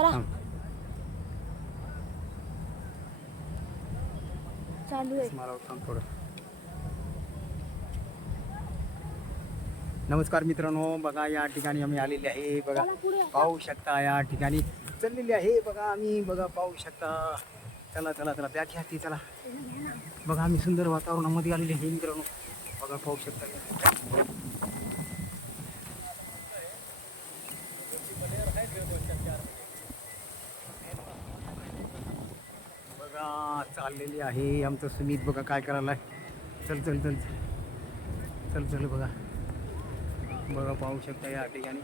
करा. चालू आहे. नमस्कार मित्रांनो बघा या ठिकाणी आम्ही आलेले आहे. बघा पाहू शकता या ठिकाणी चाललेले आहे. बघा आम्ही बघा पाहू शकता. चला चला चला. बॅग घ्या ती चला. बघा आम्ही सुंदर वातावरणामध्ये आलेले आहे मित्रांनो. बघा पाहू शकता. चाललेली आहे. आमचं सुमित बघा काय करायला चल चल चल. चल चल बघा. बघा पाहू शकता या ठिकाणी.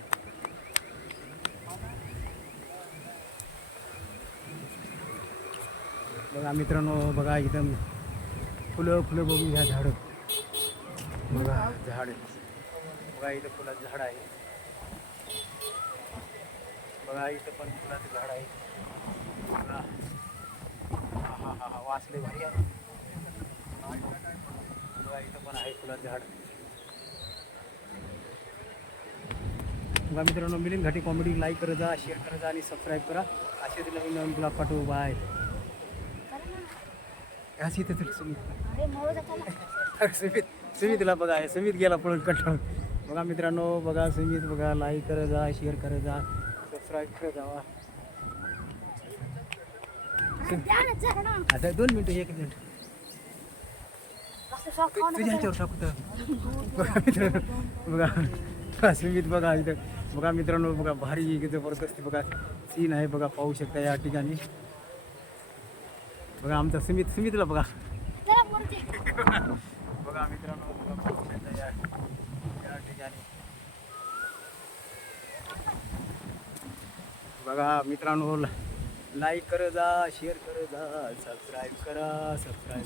बघा मित्रांनो बघा एकदम फुलं फुलं बघून घ्या झाडं. बघा झाड. बघा इथं फुलाचं झाड आहे. बघा इथं पण फुलाचं झाड आहे. वाचले भारी आहे. इथं पण आहे फुलाचं झाड. बघा मित्रांनो मिलिंद घाटी कॉमेडी लाईक करत जा शेअर करत जा आणि सबस्क्राईब करा. असे नवीन नवीन ब्लॉग पाठवू. बाय अशी इथे सुमित. सुमित सुमितला बघा आहे सुमित गेला पळून कंटाळून बघा मित्रांनो बघा सुमित बघा लाईक करत जा शेअर करत जा सबस्क्राईब करत जावा आता दोन मिनटं एक मिनिट. तुझ्या ह्याच्यावर टाकू बघा. बघा सुमित बघा इथं. बघा मित्रांनो बघा भारी जबरदस्ती बघा. सीन आहे बघा पाहू शकता या ठिकाणी. बघा आमचा सुमित सुमितला बघा. बघा मित्रांनो बघा पाहू शकता या या ठिकाणी. बघा मित्रांनो लाईक कर जा शेअर कर जा सबस्क्राईब करा सबस्क्राईब